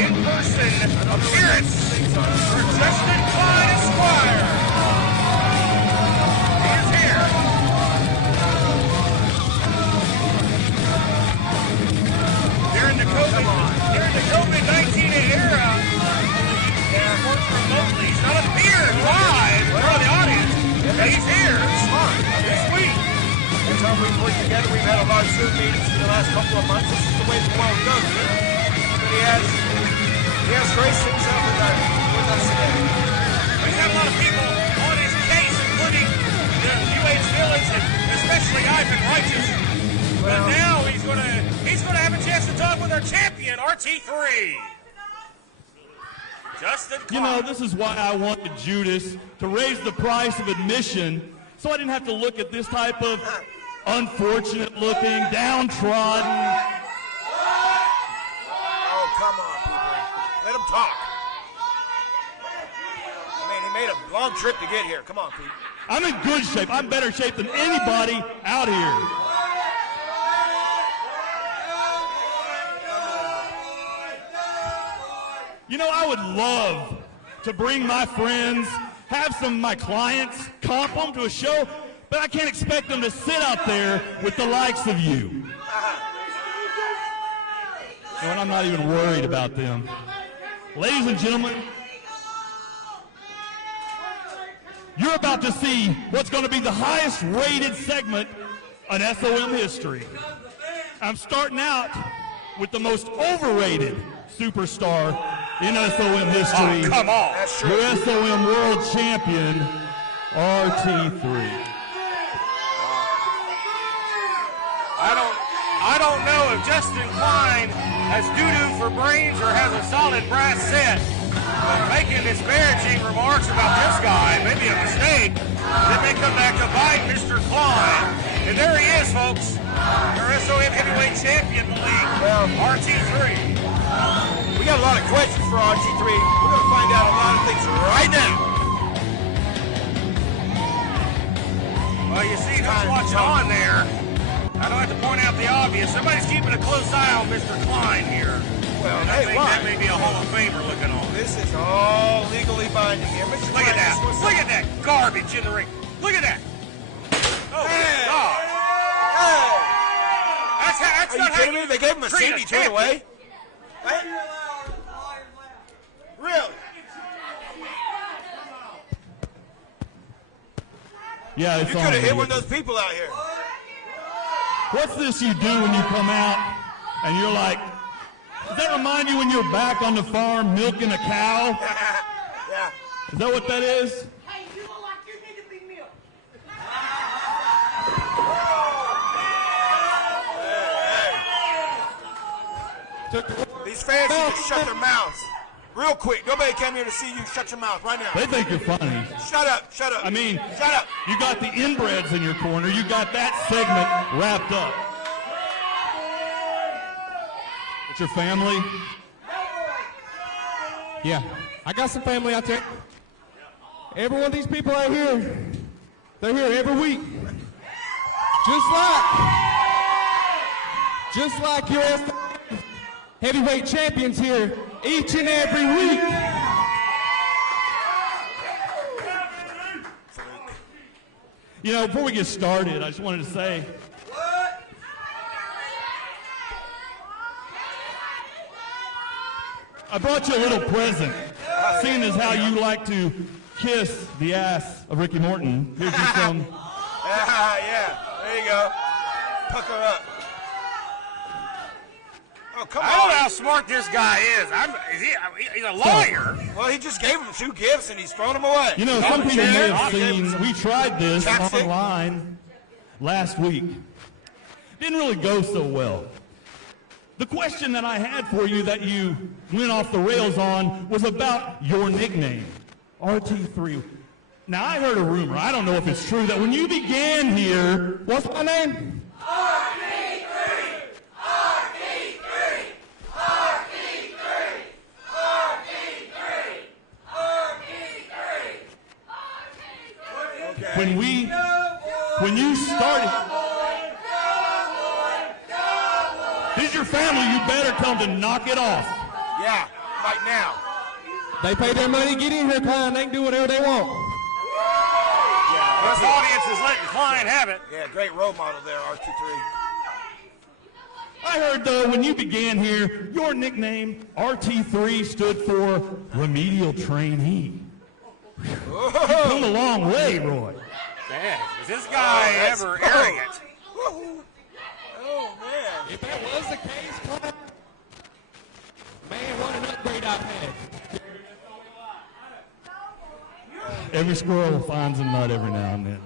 in-person appearance for Justin Klein Esquire. He is here. During the COVID-19 era, works remotely. He's not appeared live in front of the audience. He's here. Smart. It's sweet. Every time we've worked together, we've had a lot of Zoom meetings in the last couple of months. This is the way the world goes. But he has graced himself with us today. He's had a lot of people on his case, including the UH Village and especially Ivan Righteous. But now he's gonna have a chance to talk with our champion, RT3. Justin Klein. You know, this is why I wanted Judas to raise the price of admission so I didn't have to look at this type of unfortunate looking, downtrodden. Oh, come on, people. Let him talk. I mean, he made a long trip to get here. Come on, Pete. I'm in good shape. I'm better shape than anybody out here. You know, I would love to bring my friends, have some of my clients, comp them to a show, but I can't expect them to sit out there with the likes of you. You know, and I'm not even worried about them. Ladies and gentlemen, you're about to see what's going to be the highest rated segment in SOM history. I'm starting out with the most overrated superstar in SOM history. Oh, come on. Your SOM World Champion, RT3. I don't know if Justin Klein has doo-doo for brains or has a solid brass set. But making disparaging remarks about this guy may be a mistake. That may come back to bite Mr. Klein. And there he is, folks. Our SOM Heavyweight Champion in the league, RT3. We got a lot of questions for RT3. We're going to find out a lot of things right now. Well, you see who's watching on there. I don't have to point out the obvious. Somebody's keeping a close eye on Mr. Klein here. Well, I think that may be a Hall of Famer looking on. This is all legally binding here. Look at that. Look at that garbage in the ring. Look at that. Oh, hey. God. Hey. That's Are not you kidding me? They gave him a seat. He threw it away. What? Really? Yeah, it's you could have hit one of those people out here. What's this you do when you come out and you're like, does that remind you when you're back on the farm milking a cow? Yeah. Is that what that is? Hey, you look like you need to be milked. These fans need to shut their mouths. Real quick. Nobody came here to see you. Shut your mouth right now. They think you're funny. Shut up. Shut up. I mean, shut up. You got the inbreds in your corner. You got that segment wrapped up. It's your family? Yeah, I got some family out there. Every one of these people out here, they're here every week. Just like your heavyweight champions here each and every week. You know, before we get started, I just wanted to say, I brought you a little present, seeing as how you like to kiss the ass of Ricky Morton. Here's you some. Yeah, there you go. Pucker up. Oh, come on. I don't know how smart this guy is. He's a lawyer. Well, he just gave him 2 gifts and he's thrown them away. You know, some people may have seen, we tried this online last week. Didn't really go so well. The question that I had for you that you went off the rails on was about your nickname, RT3. Now, I heard a rumor, I don't know if it's true, that when you began here, what's my name? RT3! RT3! RT3! RT3! RT3! When you started, This is your family. You better tell them to knock it off. Yeah. right now. They pay their money, get in here, Klein. They can do whatever they want. This audience is letting Klein have it. Yeah, great role model there, RT3. I heard, though, when you began here, your nickname, RT3, stood for Remedial Trainee. You've come a long way, Roy. Man, is this guy ever arrogant? Oh, man. If that was the case, Klein, man, what an upgrade I've had. Every squirrel finds a nut every now and then.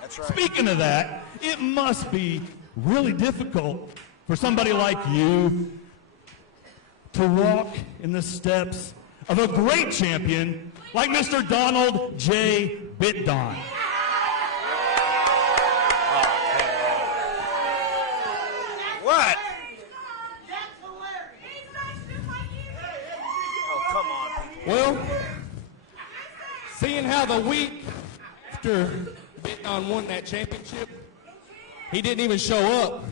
That's right. Speaking of that, it must be really difficult for somebody like you to walk in the steps of a great champion like Mr. Donald J. Bitdon. What? That's hilarious. Oh, come on, people. Well, seeing how the week after Bitdon won that championship, he didn't even show up.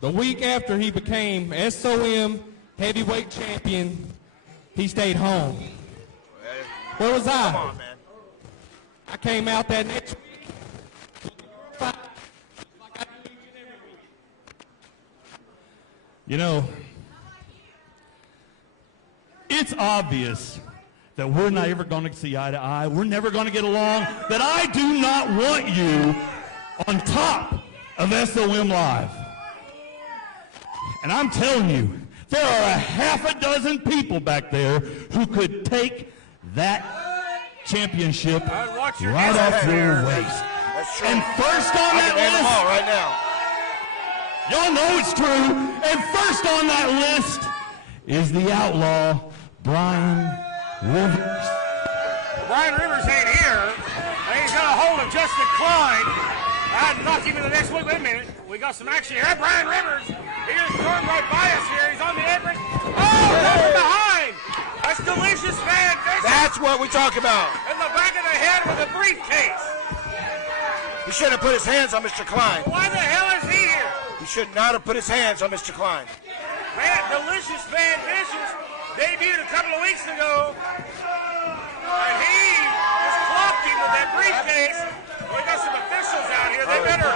The week after he became SOM heavyweight champion, he stayed home. Where was I? Come on, man. I came out that next week. You know, it's obvious that we're never going to see eye to eye. We're never going to get along. That I do not want you on top of SOM Live. And I'm telling you, there are a half a dozen people back there who could take that championship right off your waist. That's true. And first on that Name them all list, right now. y'all know it's true, and first on that list is the outlaw, Brian Rivers. Brian Rivers ain't here. He's got a hold of Justin Klein. I'd knock him in the next week. Wait a minute. We got some action here. Brian Rivers. He just stormed right by us here. He's on the apron. Oh, from behind. That's delicious, man. That's what we talk about. In the back of the head with a briefcase. He should have put his hands on Mr. Klein. Why the hell is he here? He should not have put his hands on Mr. Klein. Man, delicious Van Vicious debuted a couple of weeks ago. And he just clocked him with that briefcase. We got some officials out here. They better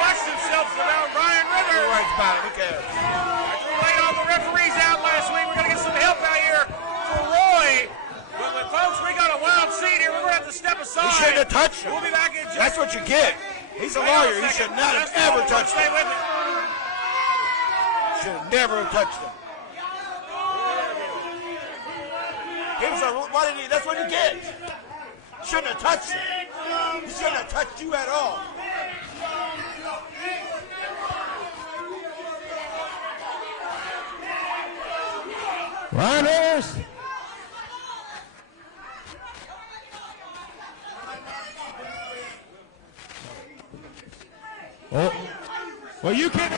watch themselves around Brian Rivers. Who writes about it? Who cares? After we laid all the referees out last week, we're going to get some help out here for Roy. But folks, we got a wild seat here. We're going to have to step aside. He shouldn't have touched him. We'll be back in just... That's what you get. He's a lawyer. He should not have ever touched Stay him. with me. Should have never have touched him. He was a, why did he? That's what you get. Shouldn't have touched him. He shouldn't have touched you at all. Brian Rivers. Oh. Well, you come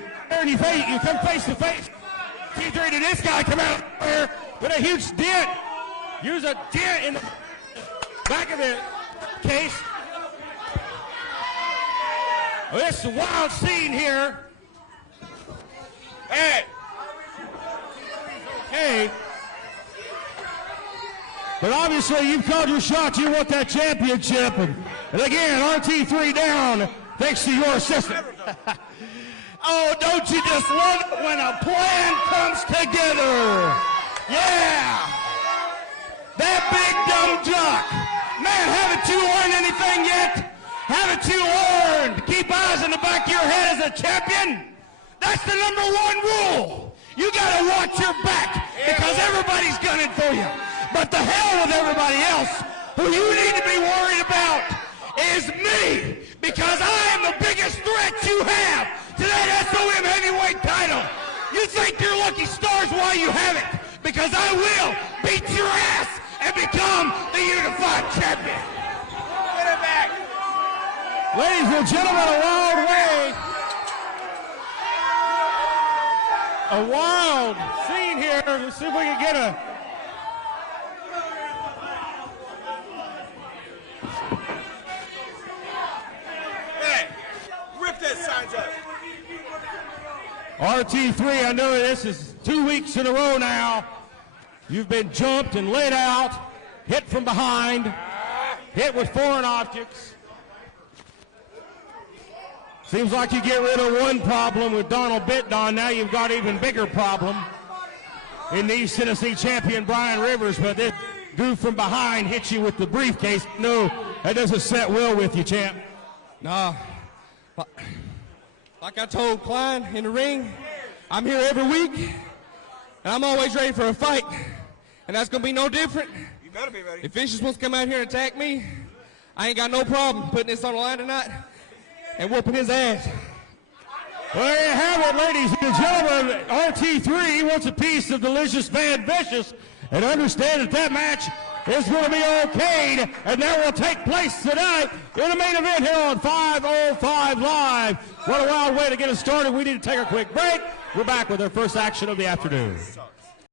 face to face. T3 to this guy come out there with a huge dent. Use a dent in the back of the case. Well, this is a wild scene here. Hey. Okay. But obviously you've called your shot. You want that championship. And again, RT3 down thanks to your assistant. Oh, don't you just love it when a plan comes together? Yeah. That big dumb jock. Man, haven't you learned anything yet? Haven't you learned? Keep eyes in the back of your head as a champion. That's the #1 rule. You gotta watch your back because everybody's gunning for you. But the hell with everybody else. Who you need to be worried about is me, because I am the biggest threat you have to that SOM heavyweight title. You think you're lucky stars while you have it, because I will beat your ass and become the unified champion. Get it back. Ladies and gentlemen, a wild scene here. Let's see if we can get a... Hey, rip that signs up. RT3, I know this is 2 weeks in a row now. You've been jumped and laid out, hit from behind, hit with foreign objects. Seems like you get rid of one problem with Donald Bittdon. Now you've got an even bigger problem in the East Tennessee champion Brian Rivers, but this goof from behind hits you with the briefcase. No, that doesn't set well with you, champ. Nah, like I told Klein in the ring, I'm here every week, and I'm always ready for a fight, and that's going to be no different. You better be ready. If Vicious wants to come out here and attack me, I ain't got no problem putting this on the line tonight and whooping his ass. Well, there you have it, ladies and gentlemen. RT3 wants a piece of delicious Van Vicious, and understand that match is going to be okayed, and that will take place tonight in the main event here on 505 Live. What a wild way to get us started. We need to take a quick break. We're back with our first action of the afternoon.